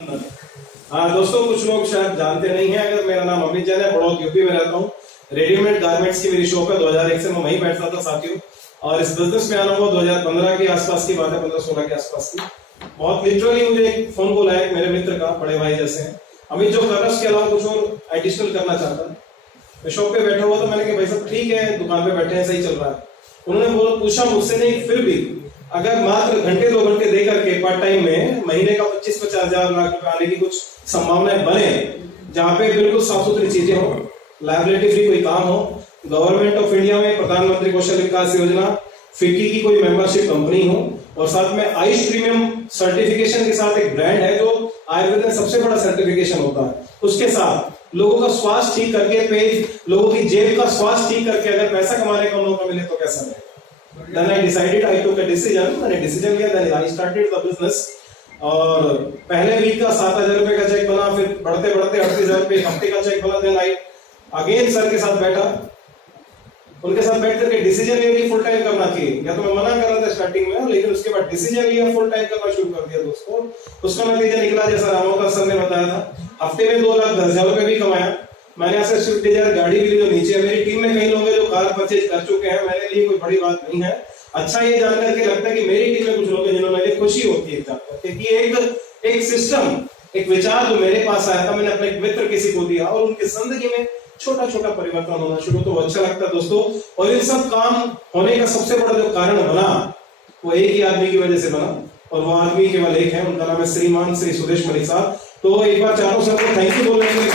हाँ दोस्तों, कुछ लोग शायद जानते नहीं हैं। अगर मेरा नाम अमित जैन है, बड़ौद यूपी में रहता हूँ। रेडीमेड गारमेंट्स की मेरी शॉप है। 2001 से मैं वहीं बैठता था साथियों, और इस बिजनेस में आना हुआ 2015 के आसपास की बात है, 15-16 के आसपास की। बहुत लिटरली मुझे एक फोन कॉल आया मेरे मित्र का, बड़े भाई जैसे हैं, अमित जो कर रहा है उसके अलावा कुछ और एडिशनल करना चाहता है। मैं शॉप पे बैठा हुआ था, मैंने कहा भाई साहब ठीक है, दुकान पे बैठे हैं, सही चल रहा है। उन्होंने पूछा मुझसे, नहीं फिर भी अगर मात्र घंटे 2 घंटे दे करके पार्ट टाइम में महीने का 25-50 हजार लाख रुपए आने की कुछ संभावनाएं बने, जहाँ पे बिल्कुल साफ सुथरी चीजें हो, लायबिलिटी फ्री कोई काम हो, गवर्नमेंट ऑफ इंडिया में प्रधानमंत्री कौशल विकास योजना फिक्की की कोई मेंबरशिप कंपनी हो, और साथ में आयुष प्रीमियम सर्टिफिकेशन के साथ एक ब्रांड है जो आयुर्वेद में सबसे बड़ा सर्टिफिकेशन होता है, उसके साथ लोगों का स्वास्थ्य ठीक करके, लोगों की जेब का स्वास्थ्य ठीक करके अगर पैसा कमाने का मौका मिले तो कैसा रहेगा। Then I decided, I took a decision, मैंने डिसीजन लिया, then I started the business। और पहले वीक का 7,000 रुपए का चेक बना, फिर बढ़ते बढ़ते 38,000 रुपए हफ्ते का चेक बना। then I अगेन सर के साथ बैठा, उनके साथ बैठ करके डिसीजन लिया कि फुल टाइम करना चाहिए। या तो मैं मना कर रहा था स्टार्टिंग में, लेकिन उसके बाद डिसीजन लिया, फुल टाइम करना शुरू कर दिया दोस्तों। उसका नतीजा निकला जैसा रामोदा सर ने बताया था, हफ्ते में 2,10,000 रुपए भी कमाया। मैंने यहाँ से स्विफ्ट डिजायर गाड़ी भी ली जो नीचे है। मेरी टीम में कई लोग हैं जो कार परचेज कर चुके हैं, मेरे लिए कोई बड़ी बात नहीं है। अच्छा ये जान करके लगता है कि मेरी टीम में कुछ लोग हैं जिन्होंने खुशी होती है कि एक सिस्टम, एक विचार जो मेरे पास आया था, मैंने अपने एक मित्र किसी को दिया और उनकी जिंदगी में छोटा छोटा परिवर्तन होना शुरू, तो अच्छा लगता है दोस्तों। और इन सब काम होने का सबसे बड़ा जो कारण बना वो एक ही आदमी की वजह से बना, और वो आदमी केवल एक है, उनका नाम है श्रीमान श्री सुदेश मलिक साहब। तो एक बार चारों सर को थैंक यू बोलने के लिए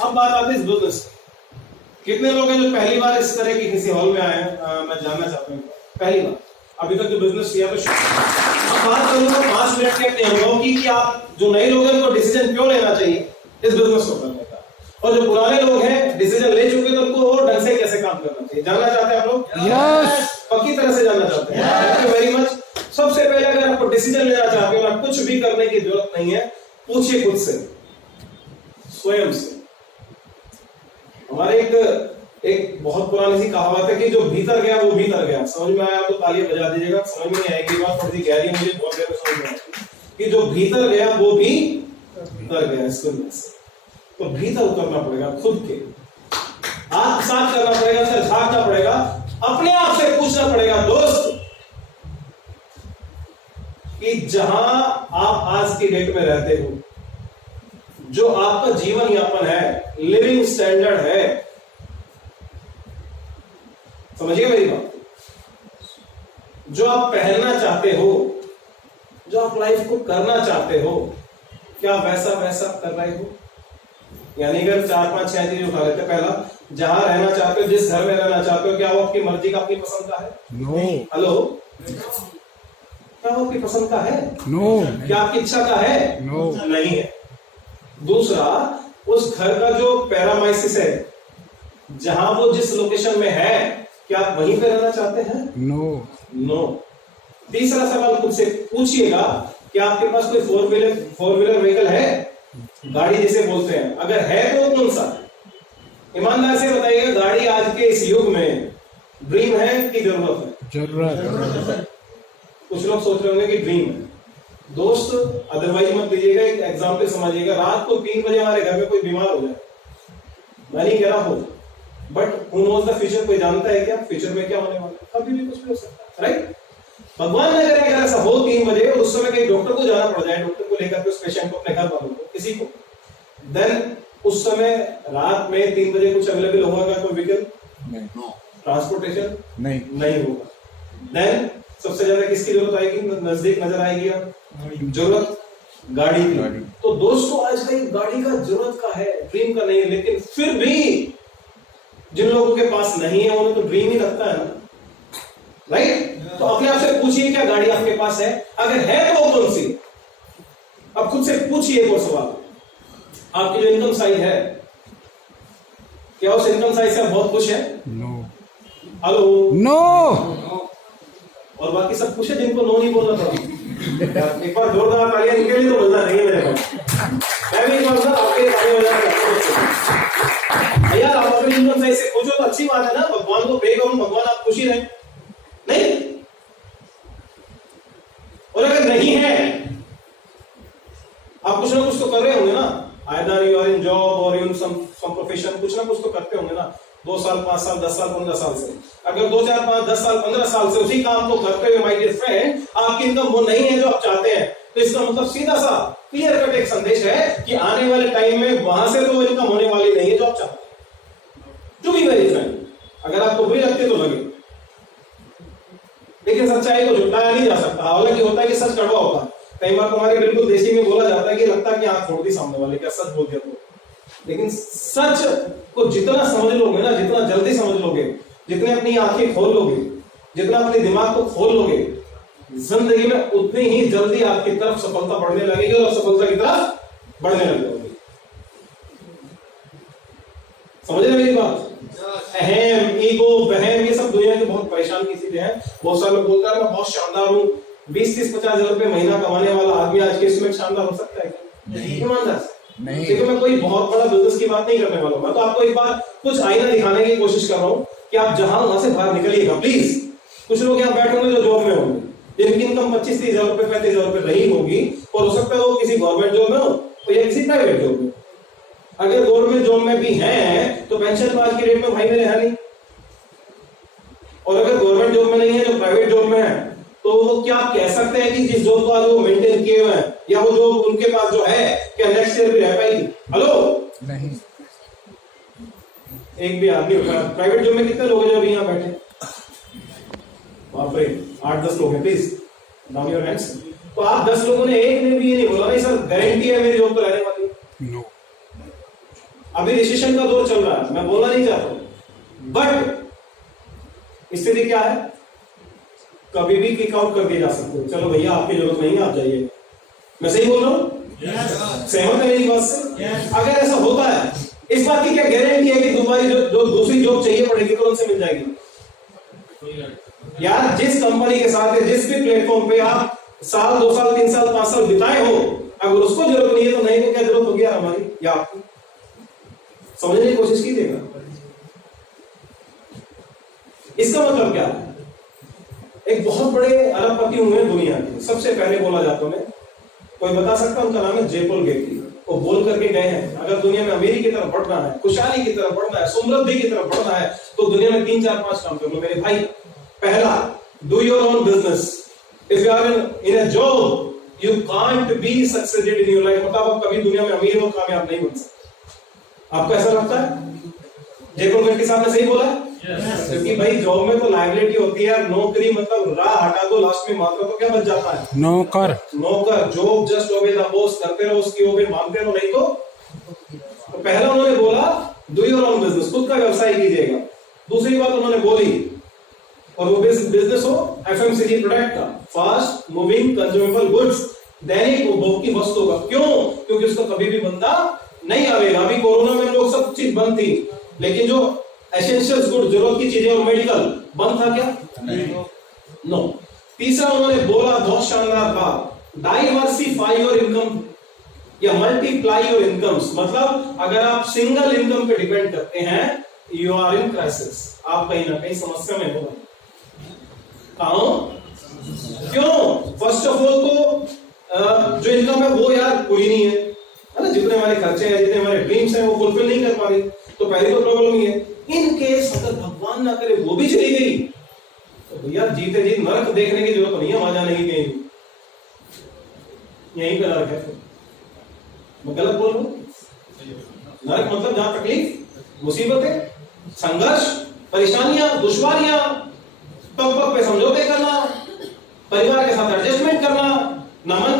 अब बात आती है इस बिजनेस। कितने लोग हैं जो पहली बार इस तरह की किसी हॉल में आए हैं, मैं जानना चाहता हूँ पहली बार अभी तक जो बिजनेस किया। तो अब बात करूंगा 5 मिनट के अपने अनुभव की कि आप जो नए लोग हैं उनको डिसीजन क्यों लेना चाहिए इस बिजनेस को करने का, और जो पुराने लोग हैं डिसीजन ले चुके तो उनको और ढंग से कैसे काम करना चाहिए। जानना चाहते हैं आप लोग? यस, पक्की तरह से जानना चाहते हैं। Thank you very much. सबसे पहले अगर आपको डिसीजन लेना चाहते हो ना, कुछ भी करने की जरूरत नहीं है, पूछिए खुद से, स्वयं से। हमारे एक बहुत पुरानी सी कहावत है कि जो भीतर गया वो भीतर गया। समझ में आया तो तालियां बजा दीजिएगा, समझ में नहीं आएगी बात थोड़ी सी गहरी, मुझे बहुत देर में समझ में आएगी कि जो भीतर गया वो भी उतर गया। इसको तो भीतर उतरना पड़ेगा, खुद के आंख साफ करना पड़ेगा, झांकना पड़ेगा, अपने आप से पूछना पड़ेगा दोस्त कि जहां आप आज की डेट में रहते हो, जो आपका जीवन यापन है, लिविंग स्टैंडर्ड है, समझिए मेरी बात, जो आप पहनना चाहते हो, जो आप लाइफ को करना चाहते हो, क्या वैसा कर रहे हो? यानी अगर 4-5-6 चीज उठा लेते। पहला, जहां रहना चाहते हो, जिस घर में रहना चाहते हो, क्या वो आपकी मर्जी का, अपनी पसंद का है? नो। हेलो, क्या वो आपकी पसंद का है? नो। क्या आपकी इच्छा का है? नो। नहीं है। दूसरा, उस घर का जो पैरामाइसिस है, जहां वो जिस लोकेशन में है, क्या आप वहीं पे रहना चाहते हैं? नो। तीसरा सवाल खुद से पूछिएगा, क्या आपके पास कोई फोर व्हीलर व्हीकल है, गाड़ी जिसे बोलते हैं? अगर है तो कौन सा? ईमानदार से बताइएगा, गाड़ी आज के इस युग में ड्रीम है कि जरूरत है? जरूरत। कुछ लोग सोच रहे होंगे कि ड्रीम है। दोस्त अदरवाइज मत लीजिएगा, एक एग्जाम्पल समझिएगा। रात को 3 बजे हमारे घर में कोई बीमार हो जाए, मैं नहीं कह रहा हो, but who knows the future? कोई जानता है क्या फ्यूचर में क्या होने वाला है? कभी भी कुछ भी हो सकता है, राइट? भगवान ने करे अगर ऐसा हो 3 बजे और उस समय कहीं डॉक्टर को जाना पड़ जाए, डॉक्टर को लेकर के उस पेशेंट को अपने घर वालों को, किसी को, देन उस समय रात में 3 बजे कुछ अवेलेबल होगा कोई व्हीकल? नहीं। ट्रांसपोर्टेशन? नहीं होगा। देन सबसे ज्यादा किसकी जरूरत आएगी, नजदीक नजर आएगी? जरूरत गाड़ी की। तो दोस्तों आज कहीं गाड़ी का जरूरत का है, ड्रीम का नहीं है। लेकिन फिर भी जिन लोगों के पास नहीं है उन्हें तो ड्रीम ही लगता है ना, राइट? तो अपने आप से पूछिए, क्या गाड़ी आपके पास है? अगर है तो कौन सी? अब खुद से पूछिए एक और सवाल, आपकी जो इनकम साइज है, क्या उस इनकम साइज से आप बहुत खुश है? नो। Hello, no. और बाकी सब खुश है जिनको नो नहीं बोलना था? एक बार जोरदार तालियां इनके लिए तो मिलता नहीं है मेरे पास। मैं भी एक बार आपके तालियां बजा भैया, आप अपनी इनकम साइज से खुश हो तो अच्छी बात है ना, भगवान को पे करूं, भगवान आप खुशी रहे। नहीं। और अगर नहीं है, आप कुछ ना कुछ तो कर रहे होंगे ना, either you are in job और इन सम प्रोफेशन, कुछ ना कुछ तो करते होंगे ना, 2 साल 5 साल 10 साल 15 साल से। अगर 2 4 5 10 साल 15 साल से उसी काम को करते हुए माय डियर फ्रेंड आपकी इनकम वो नहीं है जो आप चाहते हैं, तो इसका मतलब सीधा सा क्लियर कट एक संदेश है कि आने वाले टाइम में वहां से तो इनकम होने वाली नहीं है जो आप चाहते हैं। टू बी वेरी फ्रैंक, अगर आपको बुरी लगती है तो लगे, लेकिन सच्चाई को झुटलाया नहीं जा सकता। हालांकि होता है कि सच कड़वा होता है, कई बार तुम्हारे बिल्कुल देसी में बोला जाता है कि लगता है कि आंख फोड़ दी सामने वाले, क्या सच बोल दिया तो। लेकिन सच को जितना समझ लोगे ना, जितना जल्दी समझ लोगे, जितने अपनी आंखें खोल लोगे, जितना अपने दिमाग को खोल लोगे, जिंदगी में उतनी ही जल्दी आपकी तरफ सफलता बढ़ने लगेगी और सफलता की तरफ बढ़ने लग जाओगे। समझ रहे मेरी बात? अहम, ईगो, बहम, ये सब दुनिया की बहुत परेशान की चीजें हैं। बहुत सारे लोग बोलते हैं मैं बहुत शानदार हूं, 20-30-50 हजार रुपए महीना कमाने वाला आदमी आज के इसमें शानदार हो सकता है क्या? ईमानदार नहीं। देखो मैं कोई बहुत बड़ा बिजनेस की बात नहीं करने वाला हूं, मैं तो आपको एक बार कुछ आईना दिखाने की कोशिश कर रहा हूं कि आप जहां वहां से बाहर निकलिएगा प्लीज। कुछ लोग यहाँ बैठे होंगे जो जॉब में होंगे, जिनकी इनकम 25-30 हजार रुपए 35 हजार रुपए रही होगी, और हो सकता है वो किसी गवर्नमेंट जॉब में हो तो या किसी प्राइवेट जॉब में। अगर गवर्नमेंट जॉब में भी हैं तो पेंशन तो आज के रेट में भाई मेरे है नहीं, और अगर गवर्नमेंट जॉब में नहीं है जो प्राइवेट जॉब में है, तो वो क्या कह सकते हैं कि जिस जॉब को आज वो मेंटेन किए हुए हैं या वो जॉब उनके पास जो है क्या नेक्स्ट ईयर भी रह पाएगी? हेलो नहीं, एक भी आदमी प्राइवेट जॉब में कितने लोग हैं जो अभी यहाँ बैठे? बाप रे, 8-10 लोग हैं, प्लीज डाउन योर हैंड्स। तो आप 10 लोगों ने एक ने भी ये नहीं बोला नहीं सर गारंटी है मेरी जॉब तो रहने वाली है। नो। अभी रिसेशन का दौर चल रहा है, मैं बोलना नहीं चाहता हूं, बट स्थिति क्या है? कभी भी किक आउट कर दिए जा सकते हो, चलो भैया आपकी जरूरत नहीं है आप जाइए। मैं सही बोल रहा हूं? सहमत है मेरी बात से? अगर ऐसा होता है, इस बात की क्या गारंटी है कि तुम्हारी जो दूसरी जॉब चाहिए पड़ेगी तो उनसे मिल जाएगी? यार जिस कंपनी के साथ जिस भी प्लेटफॉर्म पे आप साल 2 साल 3 साल 5 साल बिताए हो, अगर उसको जरूरत नहीं है तो नहीं को क्या जरूरत होगी हमारी या आपकी? समझने की कोशिश कीजिएगा। इसका मतलब क्या है? एक बहुत बड़े अरबपति हुए दुनिया के, सबसे पहले बोला जाता है, कोई बता सकता है? उनका नाम है जे पॉल गेटली। वो बोल करके गए हैं अगर दुनिया में अमीरी की तरफ बढ़ना है, खुशहाली की तरफ बढ़ना है, समृद्धि की तरफ बढ़ना है, तो दुनिया में 3 4 5 काम कर लो मेरे भाई। पहला, do your own business. If you are in a job you can't be successful in your life, मतलब आप कभी दुनिया में अमीर और कामयाब नहीं बन सकते। आपको ऐसा लगता है? जे पॉल गेटली साहब ने सही बोला है? क्योंकि भाई जॉब में तो लायबिलिटी होती है, नौकरी मतलब राह हटा दो, लास्ट में मात्र तो क्या बच जाता है? नौकर। नौकर। Job just obey the boss, करते रहो उसकी ओबे, मानते रहो, नहीं तो पहला उन्होंने बोला डू योर ओन बिजनेस, खुद का व्यवसाय कीजिएगा। दूसरी बात उन्होंने बोली, और वो बिजनेस हो एफएमसीजी प्रोडक्ट का, फास्ट मूविंग कंज्यूमेबल गुड्स, दैनिक उपभोग की वस्तु का। क्यों? क्योंकि उसका कभी भी बंदा नहीं आवेगा। अभी कोरोना में लोग सब चीज बंद थी, लेकिन जो एसेंशियल गुड, जरूरत की चीजें और मेडिकल बंद था क्या? नो। तीसरा उन्होंने बोला, बहुत शानदार बात, डाइवर्सिफाई योर इनकम या मल्टीप्लाई योर इनकम्स। मतलब अगर आप सिंगल इनकम पे डिपेंड करते हैं, यू आर इन क्राइसिस, आप कहीं ना कहीं समस्या में हो। क्यों? फर्स्ट ऑफ ऑल तो जो इनकम है वो यार पूरी नहीं है ना, जितने हमारे खर्चे हैं, जितने हमारे ड्रीम्स हैं, वो फुलफिल नहीं कर पा रही, तो पहली तो प्रॉब्लम ही है। इन केस अगर भगवान ना करे वो भी चली गई, तो भैया जीते जी नरक देखने की जरूरत नहीं है, वहां जाने की कहीं, यहीं पे नरक है। मैं गलत बोल रहा हूं? नरक मतलब जहां तकलीफ, मुसीबतें, संघर्ष, परेशानियां, दुश्वारियां, पग पग पे समझौते करना, परिवार के साथ एडजस्टमेंट करना, ना मन